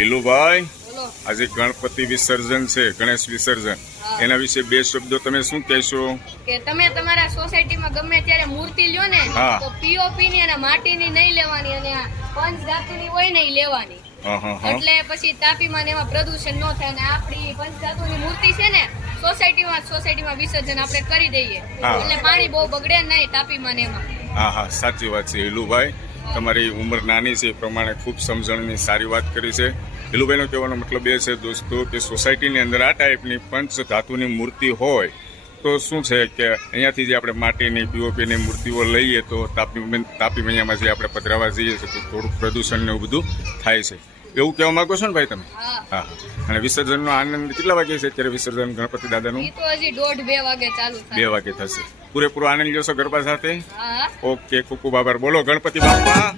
ઢીલુભાઈ, બોલો. આજે ગણપતિ વિસર્જન છે, ગણેશ વિસર્જન, એના વિશે બે શબ્દો તમે શું કહેશો? કે તમે તમારા સોસાયટીમાં ગમે ત્યારે મૂર્તિ લ્યો ને હા. તો પીઓપી ની અને માટીની નહીં લેવાની અને આ પંચધાતુની હોય ને ઈ લેવાની. હા હા હા. એટલે પછી તાપીમાં ને એમાં પ્રદૂષણ ન થાય અને આપણી પંચધાતુની મૂર્તિ છે ને સોસાયટીમાં વિસર્જન આપણે કરી દઈએ હા. એટલે પાણી બહુ બગડે નહીં તાપીમાં ને એમાં. હા હા, સાચી વાત છે હિલુભાઈ. તમારી ઉંમર નાની છે એ પ્રમાણે ખૂબ સમજણની સારી વાત કરી છે. હિલુભાઈનો કહેવાનો મતલબ એ છે દોસ્તો કે સોસાયટીની અંદર આ ટાઈપની પંચ ધાતુની મૂર્તિ હોય તો શું છે કે અહીંયાથી જે આપણે માટીની પીઓપીની મૂર્તિઓ લઈએ તો તાપી મૈયામાં જે આપણે પધરાવા જઈએ છીએ તો થોડુંક પ્રદૂષણ ને એવું બધું થાય છે. એવું કહેવા માંગો છો ને ભાઈ તમે? હા. હા. અને વિસર્જનનો આનંદ કેટલા વાગે છે અત્યારે વિસર્જન ગણપતિ દાદાનું? ઈ તો હજી 1:30-2 વાગે ચાલુ 2 થાય. વાગે થશે. પૂરેપૂરો આનંદ લેશો ગરબા સાથે? હા. ઓકે, ખૂબ ખૂબ આભાર. બોલો ગણપતિ બાપા.